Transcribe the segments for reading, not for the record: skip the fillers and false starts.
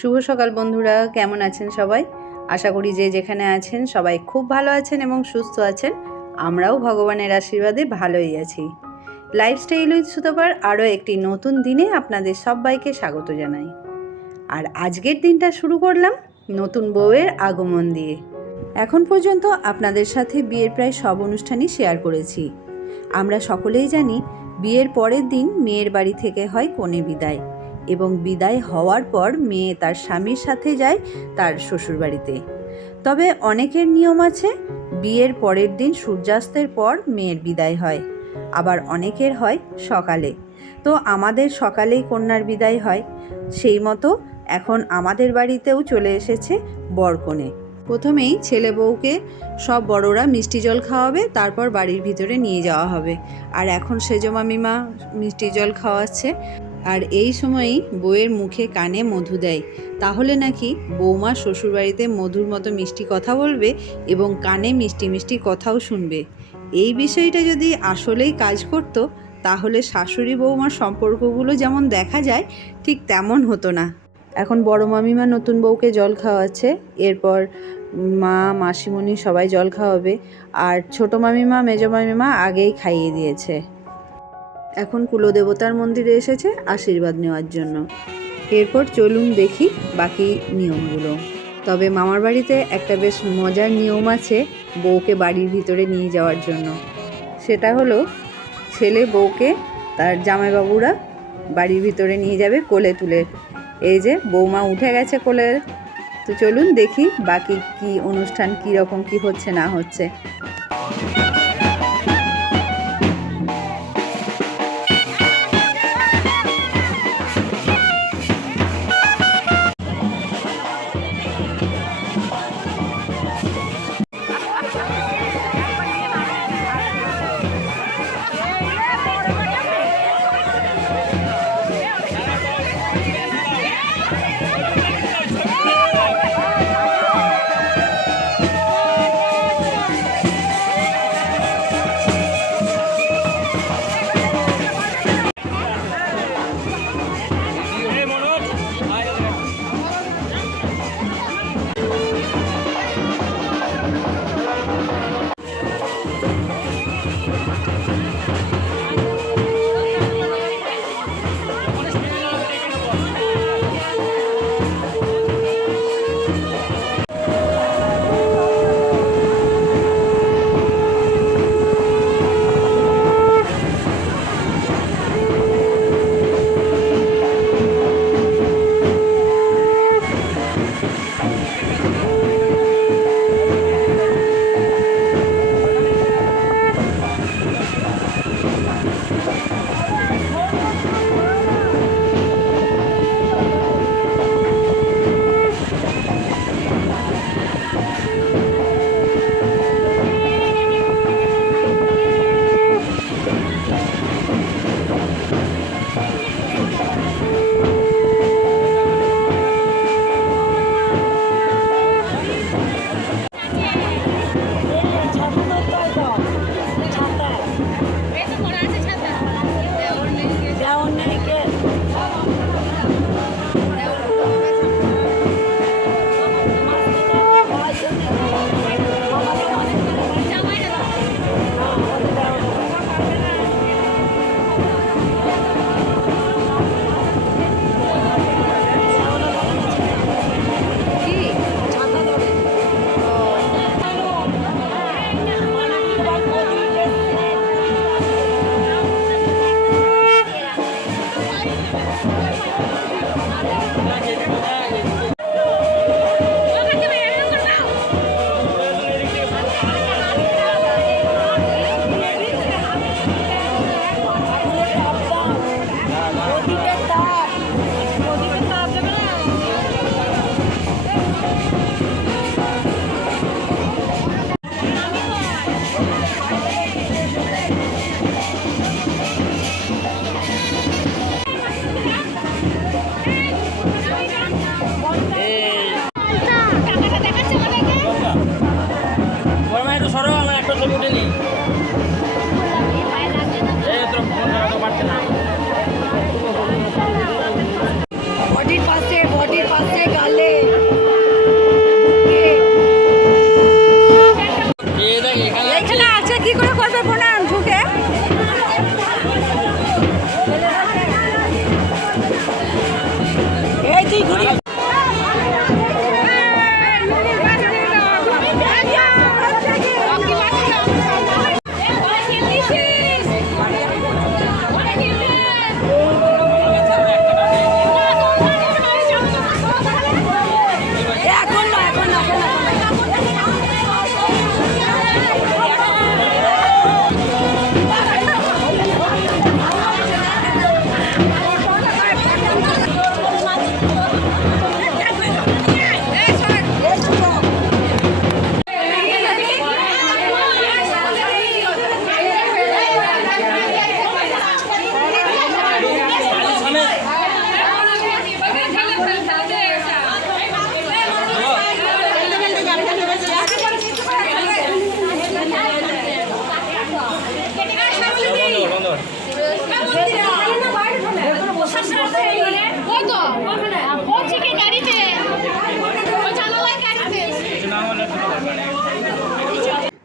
শুভ সকাল বন্ধুরা, কেমন আছেন সবাই? আশা করি যে যেখানে আছেন সবাই খুব ভালো আছেন এবং সুস্থ আছেন। আমরাও ভগবানের আশীর্বাদে ভালোই আছি। লাইফস্টাইল উইথ সুতপার আরও একটি নতুন দিনে আপনাদের সবাইকে স্বাগত জানাই। আর আজকের দিনটা শুরু করলাম নতুন বউয়ের আগমন দিয়ে। এখন পর্যন্ত আপনাদের সাথে বিয়ের প্রায় সব অনুষ্ঠানই শেয়ার করেছি। আমরা সকলেই জানি বিয়ের পরের দিন মেয়ের বাড়ি থেকে হয় কনে বিদায়, এবং বিদায় হওয়ার পর মেয়ে তার স্বামীর সাথে যায় তার শ্বশুরবাড়িতে। তবে অনেকের নিয়ম আছে বিয়ের পরের দিন সূর্যাস্তের পর মেয়ের বিদায় হয়, আবার অনেকের হয় সকালে। তো আমাদের সকালেই কন্যার বিদায় হয়। সেই মতো এখন আমাদের বাড়িতেও চলে এসেছে বরকনে। প্রথমেই ছেলে বউকে সব বড়রা মিষ্টি জল খাওয়াবে, তারপর বাড়ির ভিতরে নিয়ে যাওয়া হবে। আর এখন সেজো মামিমা মিষ্টি জল খাওয়াচ্ছে। আর এই সময়ই বউয়ের মুখে কানে মধু দেয়, তাহলে নাকি বৌমা শ্বশুরবাড়িতে মধুর মতো মিষ্টি কথা বলবে এবং কানে মিষ্টি মিষ্টি কথাও শুনবে। এই বিষয়টা যদি আসলেই কাজ করতো তাহলে শাশুড়ি বৌমার সম্পর্কগুলো যেমন দেখা যায় ঠিক তেমন হতো না। এখন বড় মামিমা নতুন বউকে জল খাওয়াচ্ছে, এরপর মা মাসিমণি সবাই জল খাওয়াবে। আর ছোট মামিমা মেজো মামিমা আগেই খাইয়ে দিয়েছে। এখন কুলদেবতার মন্দিরে এসেছে আশীর্বাদ নেওয়ার জন্য। এরপর চলুন দেখি বাকি নিয়মগুলো। তবে মামার বাড়িতে একটা বেশ মজার নিয়ম আছে বউকে বাড়ির ভিতরে নিয়ে যাওয়ার জন্য। সেটা হলো ছেলে বউকে তার জামাইবাবুরা বাড়ির ভিতরে নিয়ে যাবে কোলে তুলে। এই যে বৌমা উঠে গেছে কোলে। তো চলুন দেখি বাকি কি অনুষ্ঠান কীরকম কি হচ্ছে না হচ্ছে।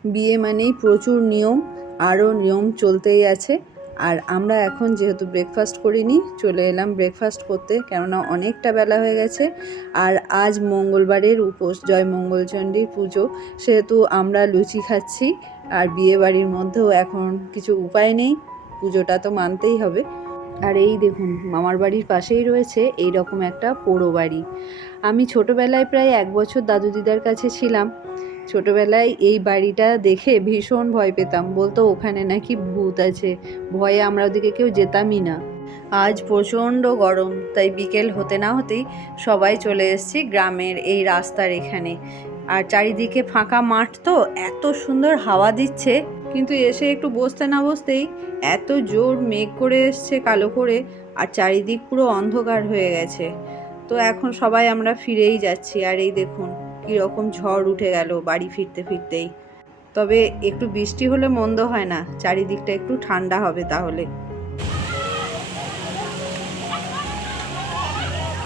বিয়ে মানেই প্রচুর নিয়ম, আরও নিয়ম চলতেই আছে। আর আমরা এখন যেহেতু ব্রেকফাস্ট করিনি, চলে এলাম ব্রেকফাস্ট করতে, কেননা অনেকটা বেলা হয়ে গেছে। আর আজ মঙ্গলবারের উপোস, জয় মঙ্গলচণ্ডীর পুজো, সেহেতু আমরা লুচি খাচ্ছি। আর বিয়ে বাড়ির মধ্যেও এখন কিছু উপায় নেই, পুজোটা তো মানতেই হবে। আর এই দেখুন, মামার বাড়ির পাশেই রয়েছে এই রকম একটা পোড়ো বাড়ি। আমি ছোটোবেলায় প্রায় 1 বছর দাদু দিদার কাছে ছিলাম। ছোটোবেলায় এই বাড়িটা দেখে ভীষণ ভয় পেতাম, বলতো ওখানে নাকি ভূত আছে, ভয়ে আমরা ওদিকে কেউ যেতামই না। আজ প্রচণ্ড গরম, তাই বিকেল হতে না হতেই সবাই চলে এসেছি গ্রামের এই রাস্তার এখানে। আর চারিদিকে ফাঁকা মাঠ, তো এত সুন্দর হাওয়া দিচ্ছে, কিন্তু এসে একটু বসতে না বসতেই এত জোর মেঘ করে এসছে কালো করে, আর চারিদিক পুরো অন্ধকার হয়ে গেছে। তো এখন সবাই আমরা ফিরেই যাচ্ছি। আর এই দেখুন কীরকম ঝড় উঠে গেল বাড়ি ফিরতে ফিরতেই। তবে একটু বৃষ্টি হলে মন্দ হয় না, চারিদিকটা একটু ঠান্ডা হবে তাহলে।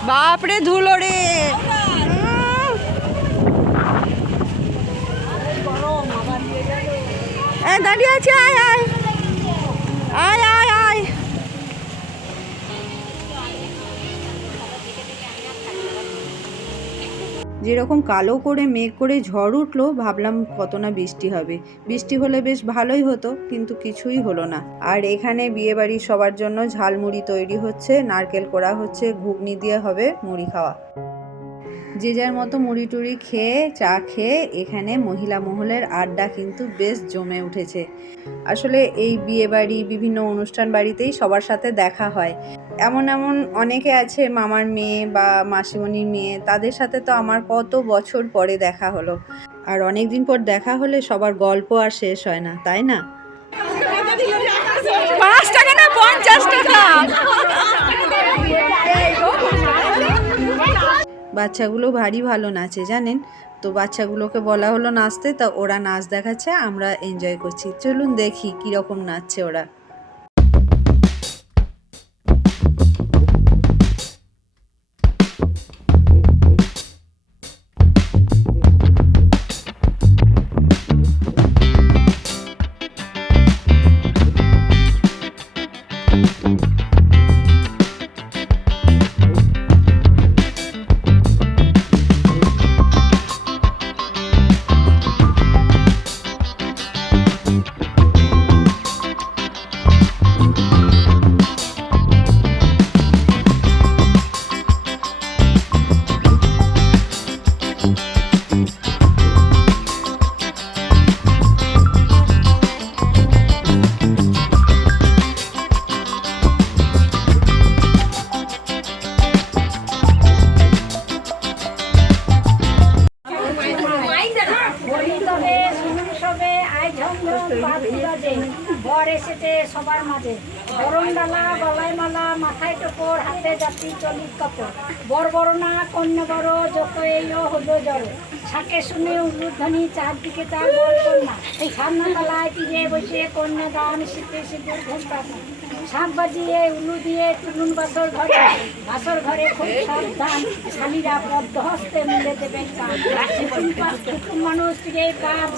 বাপরে ধুলো রে, দাঁড়িয়ে আছে, আয় আয় আয় আয় আয়। যেরকম কালো করে মেঘ করে ঝড় উঠলো, ভাবলাম কত না বৃষ্টি হবে, বৃষ্টি হলে বেশ ভালোই হতো, কিন্তু কিছুই হলো না। আর এখানে বিয়েবাড়ির সবার জন্য ঝালমুড়ি তৈরি হচ্ছে, নারকেল করা হচ্ছে, ঘুগনি দিয়ে হবে মুড়ি খাওয়া। যে যার মতো মুড়ি টুড়ি খেয়ে, চা খেয়ে এখানে মহিলা মহলের আড্ডা কিন্তু বেশ জমে উঠেছে। আসলে এই বিয়েবাড়ি, বিভিন্ন অনুষ্ঠান বাড়িতেই সবার সাথে দেখা হয়। এমন অনেকে আছে, মামার মেয়ে বা মাসিমণির মেয়ে, তাদের সাথে তো আমার কত বছর পরে দেখা হলো। আর অনেক দিন পর দেখা হলে সবার গল্প আর শেষ হয় না, তাই না? 5 টাকা না 50 টাকা। বাচ্চাগুলো ভারী ভালো নাচে জানেন তো, বাচ্চাগুলোকে বলা হলো নাচতে, তা ওরা নাচ দেখাচ্ছে, আমরা এনজয় করছি। চলুন দেখি কীরকম নাচছে ওরা। বর এসেছে সবার মাঝে, গরম ডালা, গলায় মালা, মাথায় টোপর, হাতে জাতি চলিত কাপড়, বর বরণা কন্যা বড়, যত এলো হলো জড়, শাকে শুনে উলুধ্বনি, চারদিকে তার বর কন্যা, সামনা তলায় তীরে বসে কন্যা দান, শীতে সিঁদুর ঘন্টা, সাপ বাজিয়ে উলু দিয়ে তুলুন বাসর ঘরে, বাসর ঘরে খুব সাবধান, স্বামীরা পদ্ম হস্তে মিলে দেবেন কাজ, কুটুম মানুষ তীরে কাজ,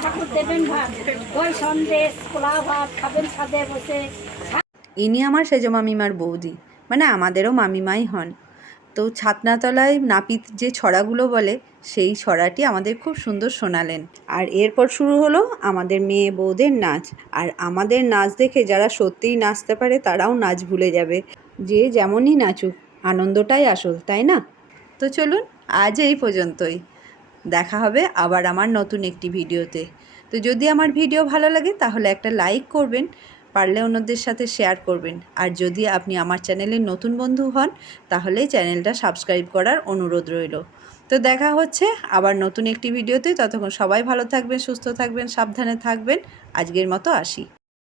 ঠাকুর দেবেন ভাত, দই সন্দেশ পোলাও ভাত খাবেন ছাদে বসে। ইনি আমার সেজ মামিমার বৌদি, মানে আমাদেরও মামিমাই হন। তো ছাতনাতলায় নাপিত যে ছড়াগুলো বলে, সেই ছড়াটি আমাদের খুব সুন্দর শোনালেন। আর এরপর শুরু হলো আমাদের মেয়ে বউদের নাচ। আর আমাদের নাচ দেখে যারা সত্যিই নাচতে পারে তারাও নাচ ভুলে যাবে, যে যেমনই নাচুক, আনন্দটাই আসল, তাই না? তো চলুন আজ এই পর্যন্তই, দেখা হবে আবার আমার নতুন একটি ভিডিওতে। তো যদি আমার ভিডিও ভালো লাগে তাহলে একটা লাইক করবেন, পারলে অন্যদের সাথে শেয়ার করবেন। আর যদি আপনি আমার চ্যানেলের নতুন বন্ধু হন তাহলে চ্যানেলটা সাবস্ক্রাইব করার অনুরোধ রইল। তো দেখা হচ্ছে আবার নতুন একটি ভিডিওতে, ততক্ষণ সবাই ভালো থাকবেন, সুস্থ থাকবেন, সাবধানে থাকবেন। আজকের মতো আসি।